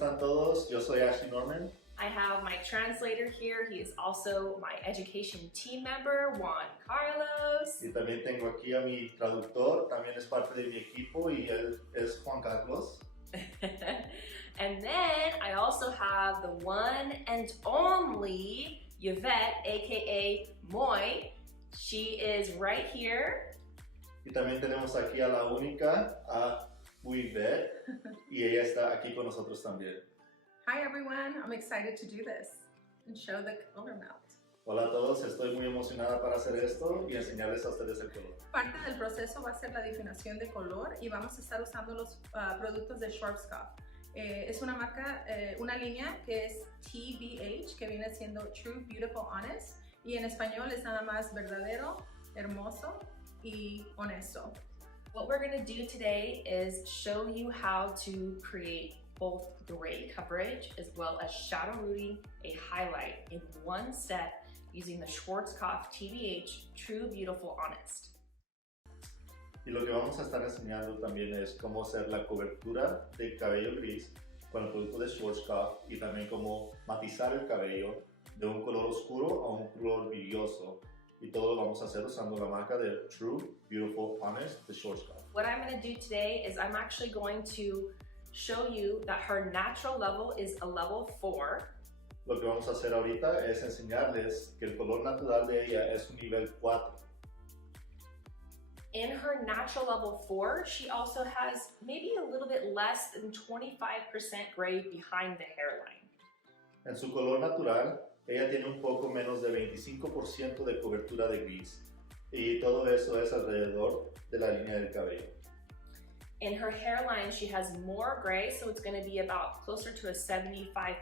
están todos? Yo soy Ashlee Norman. I have my translator here. He is also my education team member, Juan Carlos. Y también tengo aquí a mi traductor, también es parte de mi equipo y él es Juan Carlos. And then I also have the one and only Yvette, aka Moy. She is right here. Y también tenemos aquí a la única, a Yvette, y ella está aquí con nosotros también. Hi everyone, I'm excited to do this and show the color melt. Hola a todos, estoy muy emocionada para hacer esto y enseñarles a ustedes el color. Parte del proceso va a ser la definición de color y vamos a estar usando los productos de Schwarzkopf. Es una marca, una línea que es TBH, que viene siendo True, Beautiful, Honest, y en español es nada más verdadero, hermoso y honesto. What we're going to do today is show you how to create both gray coverage as well as shadow rooting a highlight in one step using the Schwarzkopf TBH True, Beautiful, Honest. Y lo que vamos a estar enseñando también es cómo hacer la cobertura del cabello gris con el producto de Schwarzkopf y también cómo matizar el cabello de un color oscuro a un color brilloso. Y todo lo vamos a hacer usando la marca de True, Beautiful, Honest de Schwarzkopf. What I'm going to do today is I'm actually going to show you that her natural level is a level 4. Lo que vamos a hacer ahorita es enseñarles que el color natural de ella es un nivel 4. In her natural level 4, she also has maybe a little bit less than 25% gray behind the hairline. En su color natural, ella tiene un poco menos de 25% de cobertura de gris y todo eso es alrededor de la línea del cabello. In her hairline, she has more gray, so it's going to be about closer to a 75%.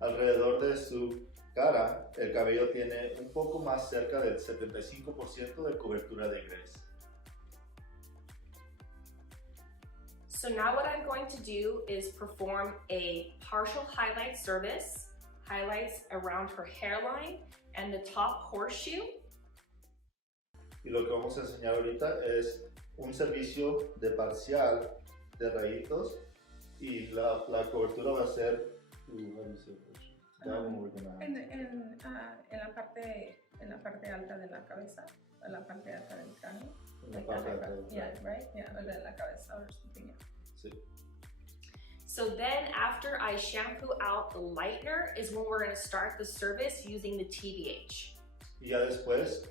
Alrededor de su cara, el cabello tiene un poco más cerca del 75% de cobertura de gris. So now what I'm going to do is perform a partial highlight service, highlights around her hairline and the top horseshoe. Y lo que vamos a enseñar ahorita es un servicio de parcial de rayitos y la cobertura va a ser en la parte alta de la cabeza, en la parte alta del cráneo. En la parte alta del cráneo. Yeah, right? Yeah, o de la cabeza or something. Sí. So then after I shampoo out the lightener is when we're going to start the service using the TBH. Y ya después,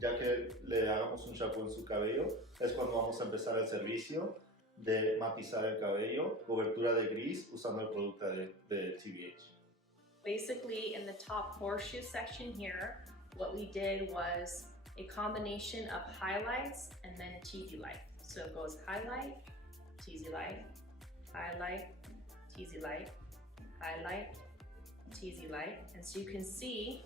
ya que le hagamos un shampoo en su cabello, es cuando vamos a empezar el servicio de matizar el cabello, cobertura de gris usando el producto de TBH. Basically, in the top horseshoe section here, what we did was a combination of highlights and then a teasy light. So it goes highlight, teasy light, highlight, teasy light, highlight, teasy light. And so you can see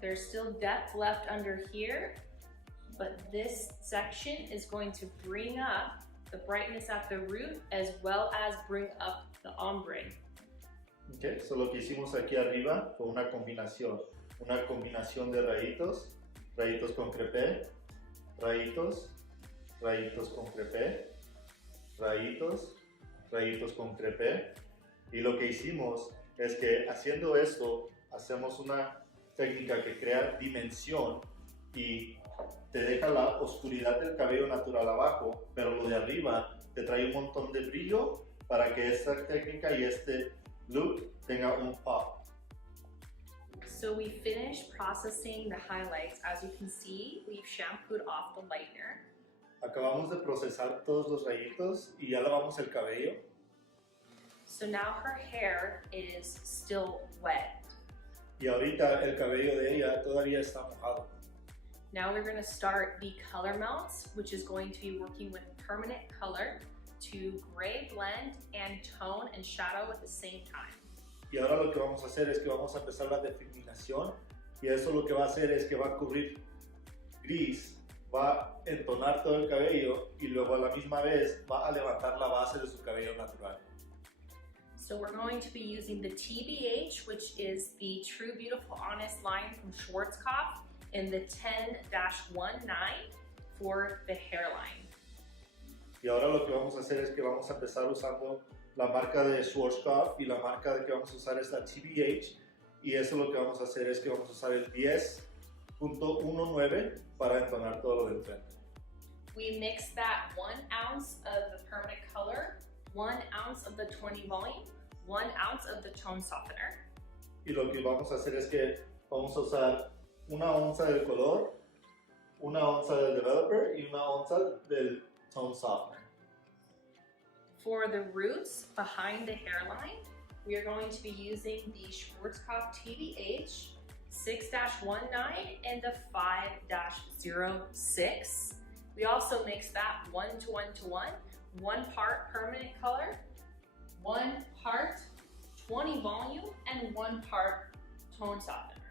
there's still depth left under here, but this section is going to bring up the brightness at the root as well as bring up the ombre. Okay, so lo que hicimos aquí arriba fue una combinación de rayitos, rayitos con crepé, rayitos, rayitos con crepé, rayitos, rayitos con crepé. Y lo que hicimos es que haciendo esto, hacemos una técnica que crea dimensión y te deja la oscuridad del cabello natural abajo, pero lo de arriba te trae un montón de brillo para que esta técnica y este look tenga un pop. So we finished processing the highlights. As you can see, we've shampooed off the lightener. Acabamos de procesar todos los rayitos y ya lavamos el cabello. So now her hair is still wet. Y ahorita el cabello de ella todavía está mojado. Now we're going to start the color melts, which is going to be working with permanent color to gray blend and tone and shadow at the same time. Y ahora lo que vamos a hacer es que vamos a empezar la difuminación y eso lo que va a hacer es que va a cubrir gris, va a entonar todo el cabello y luego a la misma vez va a levantar la base de su cabello natural. So we're going to be using the TBH, which is the True, Beautiful, Honest line from Schwarzkopf, in the 10-19 for the hairline. Y ahora lo que vamos a hacer es que vamos a empezar usando la marca de Schwarzkopf y la marca que vamos a usar es la TBH. Y eso lo que vamos a hacer es que vamos a usar el 10.19 para entonar todo lo de enfrente. We mix that 1 ounce of the permanent color, 1 ounce of the 20 volume, 1 ounce of the tone softener. Y lo que vamos a hacer es que vamos a usar 1 onza del color, 1 onza del developer y 1 onza del tone softener. For the roots behind the hairline, we are going to be using the Schwarzkopf TBH 6-19 and the 5-06. We also mix that 1 to 1 to 1, 1 part permanent color, 1 part 20 volume, and 1 part tone softener.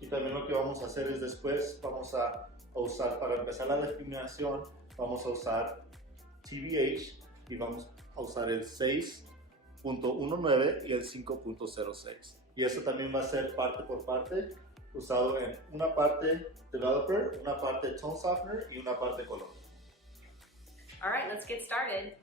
Y también lo que vamos a hacer es después vamos a usar, para empezar la definición, vamos a usar TBH y vamos a usar el 6.19 y el 5.06. Y eso también va a ser parte por parte, usado en una parte developer, una parte tone softener y una parte color. All right, let's get started.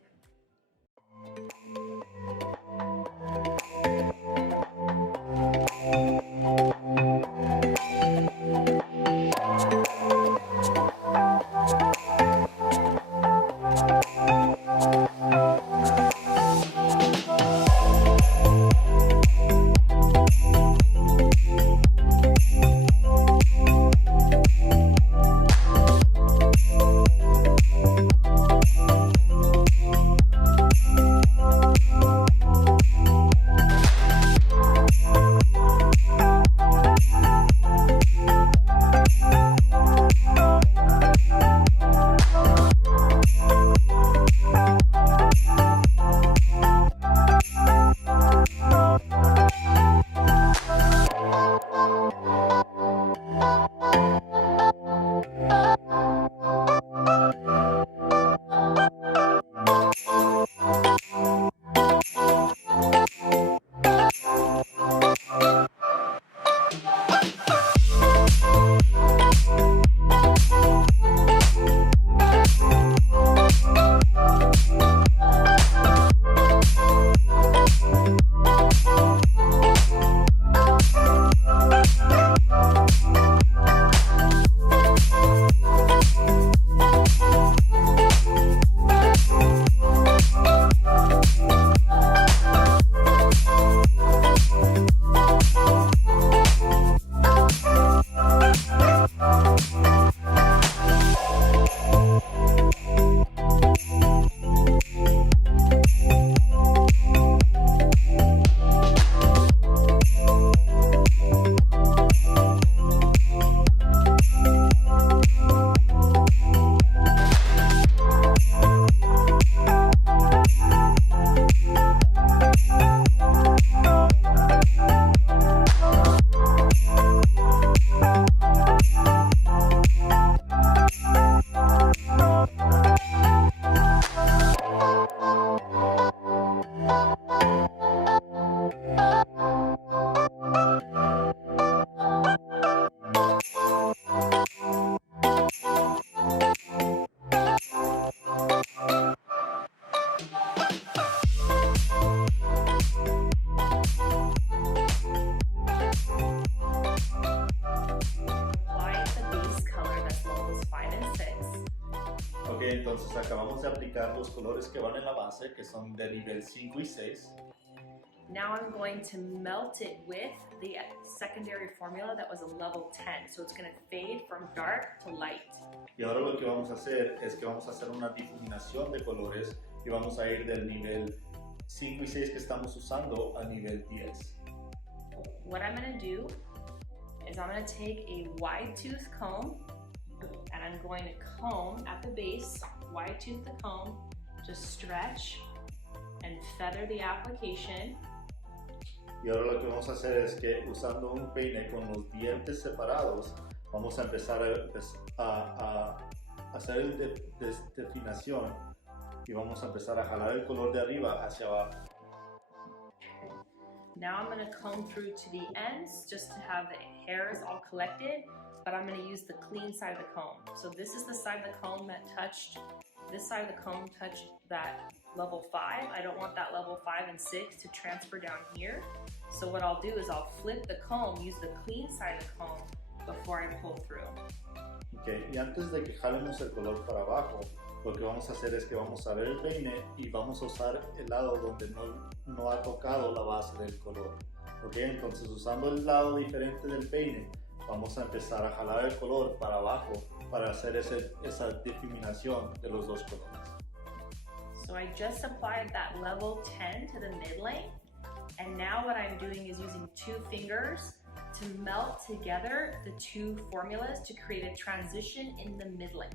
Entonces acabamos de aplicar los colores que van en la base, que son de nivel 5 y 6. Now I'm going to melt it with the secondary formula that was a level 10. So it's going to fade from dark to light. Y ahora lo que vamos a hacer es que vamos a hacer una difuminación de colores y vamos a ir del nivel 5 y 6 que estamos usando a nivel 10. What I'm going to do is I'm going to take a wide tooth comb and I'm going to comb at the base, wide tooth the comb, to stretch and feather the application. Y ahora lo que vamos a hacer es que usando un peine con los dientes separados, vamos a empezar a hacer la definición y vamos a empezar a jalar el color de arriba hacia abajo. Now I'm going to comb through to the ends just to have the hairs all collected, but I'm going to use the clean side of the comb. So this is the side of the comb that touched this side of the comb touched that level 5. I don't want that level 5 and 6 to transfer down here. So what I'll do is I'll flip the comb, use the clean side of the comb before I pull through. Okay, y antes de que jalemos el color para abajo, lo que vamos a hacer es que vamos a ver el peine y vamos a usar el lado donde no ha tocado la base del color. Okay, entonces usando el lado diferente del peine, vamos a empezar a jalar el color para abajo para hacer esa difuminación de los dos colores. So I just applied that level 10 to the mid lane, and now what I'm doing is using 2 fingers to melt together the 2 formulas to create a transition in the mid lane.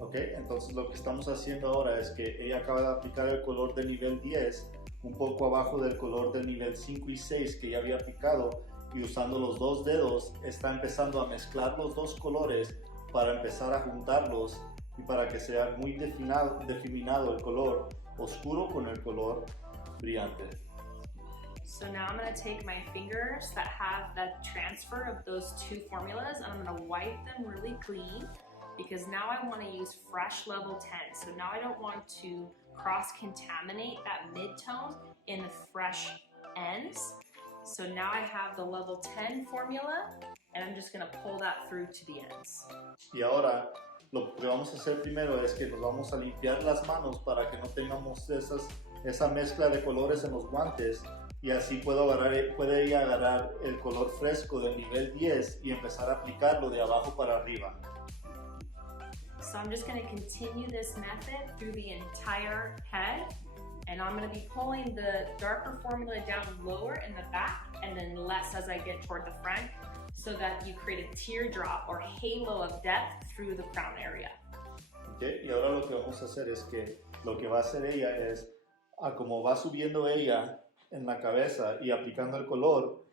Ok, entonces lo que estamos haciendo ahora es que ella acaba de aplicar el color del nivel 10 un poco abajo del color del nivel 5 y 6 que ya había aplicado, y usando los 2 dedos está empezando a mezclar los 2 colores para empezar a juntarlos y para que sea muy difuminado el color oscuro con el color brillante. So now I'm going to take my fingers that have the transfer of those 2 formulas and I'm going to wipe them really clean, because now I want to use fresh level 10. So now I don't want to cross-contaminate that mid-tone in the fresh ends. So now I have the level 10 formula and I'm just going to pull that through to the ends. Y ahora lo que vamos a hacer primero es que nos vamos a limpiar las manos para que no tengamos esa mezcla de colores en los guantes, y así puede ella agarrar el color fresco del nivel 10 y empezar a aplicarlo de abajo para arriba. So I'm just going to continue this method through the entire head, and I'm going to be pulling the darker formula down lower in the back and then less as I get toward the front, so that you create a teardrop or halo of depth through the crown area. Okay, y ahora lo que vamos a hacer es que lo que va a hacer ella es, como va subiendo ella en la cabeza y aplicando el color,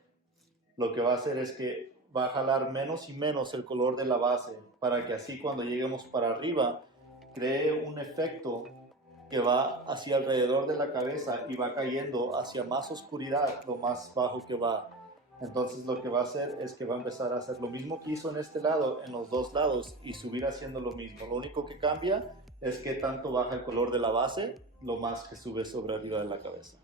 lo que va a hacer es que va a jalar menos y menos el color de la base, para que así cuando lleguemos para arriba cree un efecto que va hacia alrededor de la cabeza y va cayendo hacia más oscuridad lo más bajo que va. Entonces lo que va a hacer es que va a empezar a hacer lo mismo que hizo en este lado, en los 2 lados, y subir haciendo lo mismo. Lo único que cambia es que tanto baja el color de la base, lo más que sube sobre arriba de la cabeza.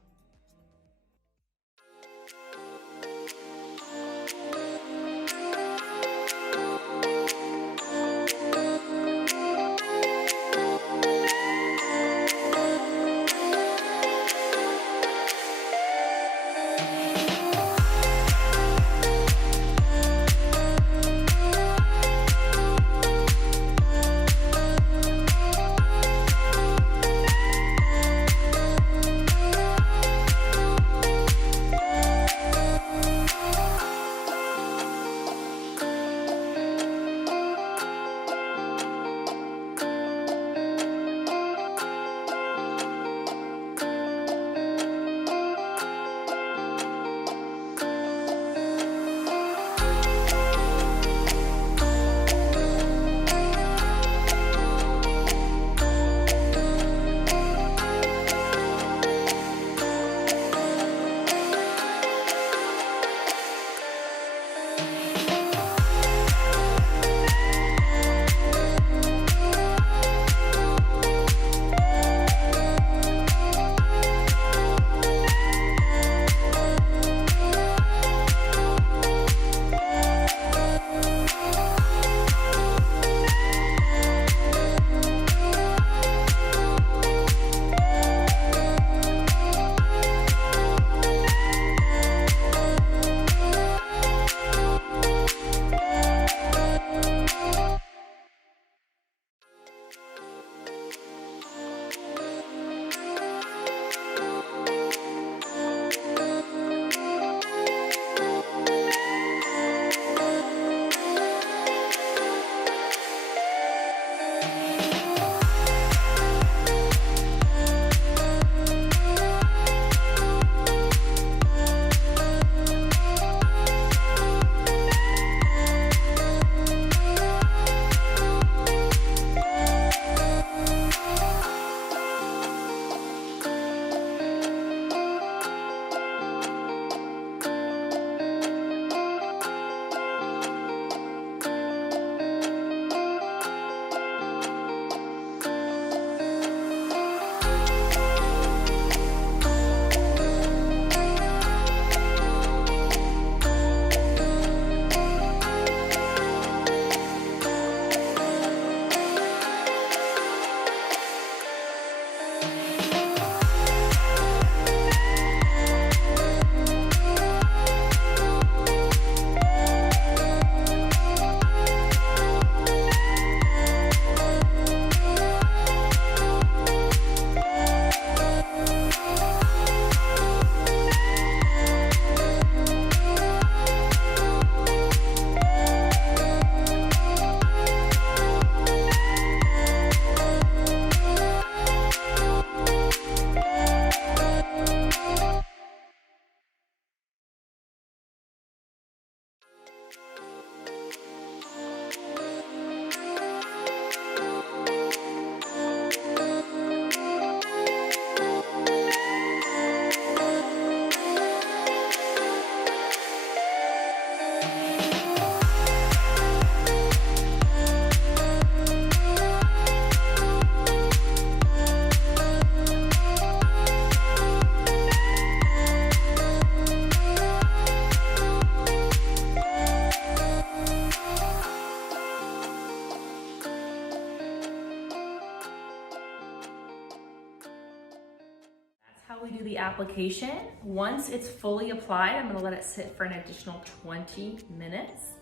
we do the application. Once it's fully applied, I'm gonna let it sit for an additional 20 minutes.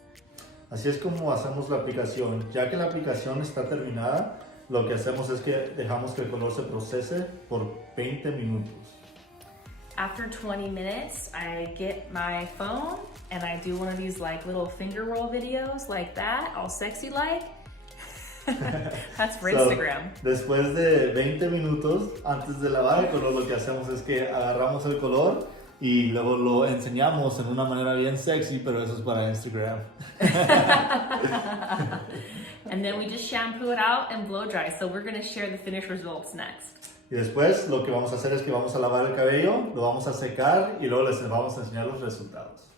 Así es como hacemos la aplicación. Ya que la aplicación está terminada, lo que hacemos es que dejamos que el color se procese por 20 minutos. After 20 minutes, I get my phone and I do one of these like little finger roll videos like that, all sexy like. That's for Instagram. Después de 20 minutos, antes de lavar el color, lo que hacemos es que agarramos el color y luego lo enseñamos en una manera bien sexy, pero eso es para Instagram. And then we just shampoo it out and blow dry. So we're gonna share the finished results next. Y después lo que vamos a hacer es que vamos a lavar el cabello, lo vamos a secar y luego les vamos a enseñar los resultados.